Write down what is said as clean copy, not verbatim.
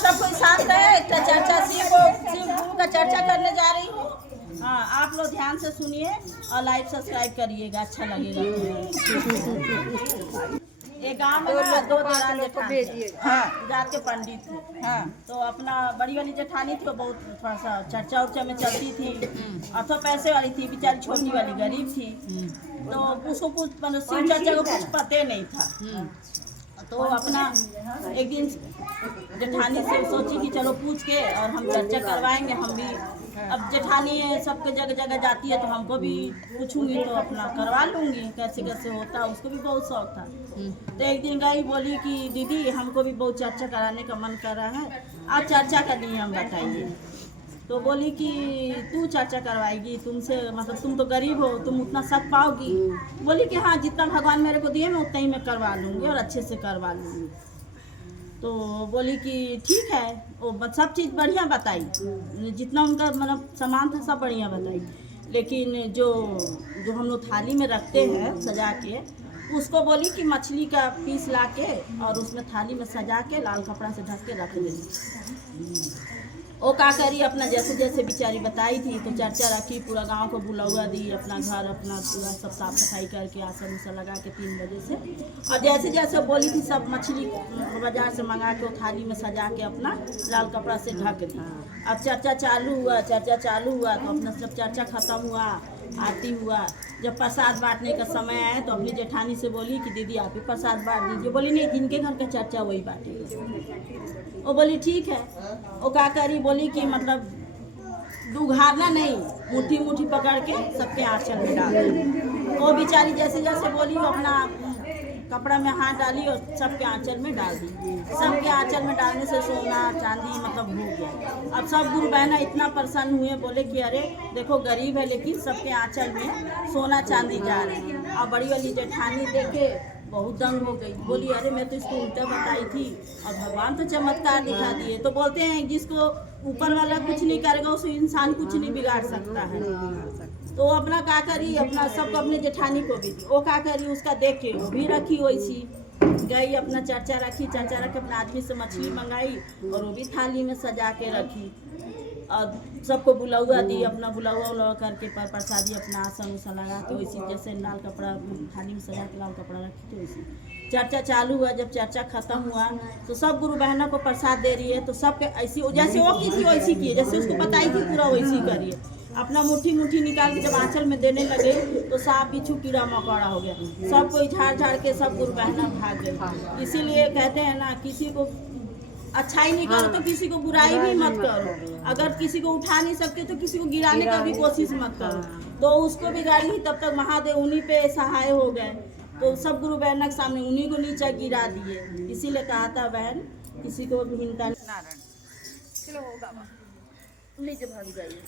सब कोई साथ रहे। एक चर्चा शिव गुरु का चर्चा करने जा रही हूँ। हाँ, आप लोग ध्यान से सुनिए और लाइक सब्सक्राइब करिएगा, अच्छा लगेगा। एक गांव में ना दो देरान जेठानी थे। हाँ, जात के पंडित थे। हाँ, तो अपना बड़ी वाली जेठानी थी, वो बहुत थोड़ा सा चर्चा उर्चा में चलती थी और तो पैसे वाली थी, बेचारी छोटी वाली गरीब थी। तो उसको कुछ मतलब शिव चर्चा को कुछ पता नहीं था। तो अपना एक दिन जेठानी से सोची कि चलो पूछ के और हम चर्चा करवाएंगे हम भी। अब जेठानी है, सबके जगह जगह जाती है, तो हमको भी पूछूंगी तो अपना करवा लूँगी कैसे कैसे होता। उसको भी बहुत शौक था। तो एक दिन गई, बोली कि दीदी हमको भी बहुत चर्चा कराने का मन कर रहा है, आप चर्चा का नियम बताइए। तो बोली कि तू चर्चा करवाएगी, तुमसे मतलब तुम तो गरीब हो, तुम उतना सब पाओगी। बोली कि हाँ, जितना भगवान मेरे को दिए मैं उतना ही मैं करवा लूँगी और अच्छे से करवा लूँगी। तो बोली कि ठीक है, वो सब चीज़ बढ़िया बताई, जितना उनका मतलब सामान था सब बढ़िया बताई। लेकिन जो हम लोग थाली में रखते हैं सजा के, उसको बोली कि मछली का पीस ला के और उसमें थाली में सजा के लाल कपड़ा से ढक के रख देनी। वो का करी, अपना जैसे जैसे बेचारी बताई थी तो चर्चा रखी, पूरा गांव को बुलौआ दी, अपना घर अपना पूरा सब साफ सफाई करके आसन उसन लगा के 3 बजे से। और जैसे जैसे बोली थी सब मछली बाजार से मंगा के थाली में सजा के अपना लाल कपड़ा से ढक दी। अब चर्चा चालू हुआ तो अपना सब चर्चा खत्म हुआ, आरती हुआ। जब प्रसाद बांटने का समय आया तो अपनी जेठानी से बोली कि दीदी आप ही प्रसाद बांट दीजिए। बोली नहीं, जिनके घर का चर्चा वही बांटेगी। वो बोली ठीक है। वो का करी, बोली कि मतलब दुघारना नहीं, मुट्ठी मुट्ठी पकड़ के सबके आंचल में डाल दी। वो बेचारी जैसे जैसे बोली वो अपना कपड़ा में हाथ डाली और सबके आंचल में डाल दी। सबके आंचल में डालने से सोना चांदी मतलब हो गया। अब सब गुरु बहना इतना प्रसन्न हुए, बोले कि अरे देखो गरीब है लेकिन सबके आंचल में सोना चांदी जा रही है। और बड़ी वाली जेठानी देखे बहुत दंग हो गई, बोली अरे मैं तो इसको उल्टा बताई थी और भगवान तो चमत्कार दिखा दिए। तो बोलते हैं जिसको ऊपर वाला कुछ नहीं करेगा उसको इंसान कुछ नहीं बिगाड़ सकता है। तो अपना का करी, अपना सबको अपने जेठानी को भी दी। वो का करी, उसका देख के वो भी रखी वैसी। गई अपना चर्चा रखी, चर्चा रख के अपना आदमी से मछली मंगाई और वो भी थाली में सजा के रखी और सबको बुलौआ दी। अपना बुलौआ उलौआ करके प्रसादी अपना आसन उसन लगा के वैसी जैसे लाल कपड़ा थाली में सजा के लाल कपड़ा रखी थी वैसी चर्चा चालू हुआ। जब चर्चा खत्म हुआ तो सब गुरु बहनों को प्रसाद दे रही है। तो सबके ऐसी जैसे वो की थी वैसी की, जैसे उसको बताई थी पूरा वैसी करिए। अपना मुट्ठी मुट्ठी निकाल के जब आंचल में देने लगे तो सांप बिच्छू कीड़ा मकोड़ा हो गया। सब कोई झाड़ झाड़ के सब गुरु बहना भाग गए। इसीलिए कहते हैं ना, किसी को अच्छाई नहीं करो तो किसी को बुराई भी मत करो। अगर किसी को उठा नहीं सकते तो किसी को गिराने का भी कोशिश मत करो। तो उसको भी गाड़ी, तब तक महादेव उन्हीं पे सहाय हो गए। तो सब गुरु बहन के सामने उन्हीं को नीचे गिरा दिए। इसीलिए कहा था बहन किसी को भी हिंसा नारायण चलो होगा लीजिए भाग जाइए।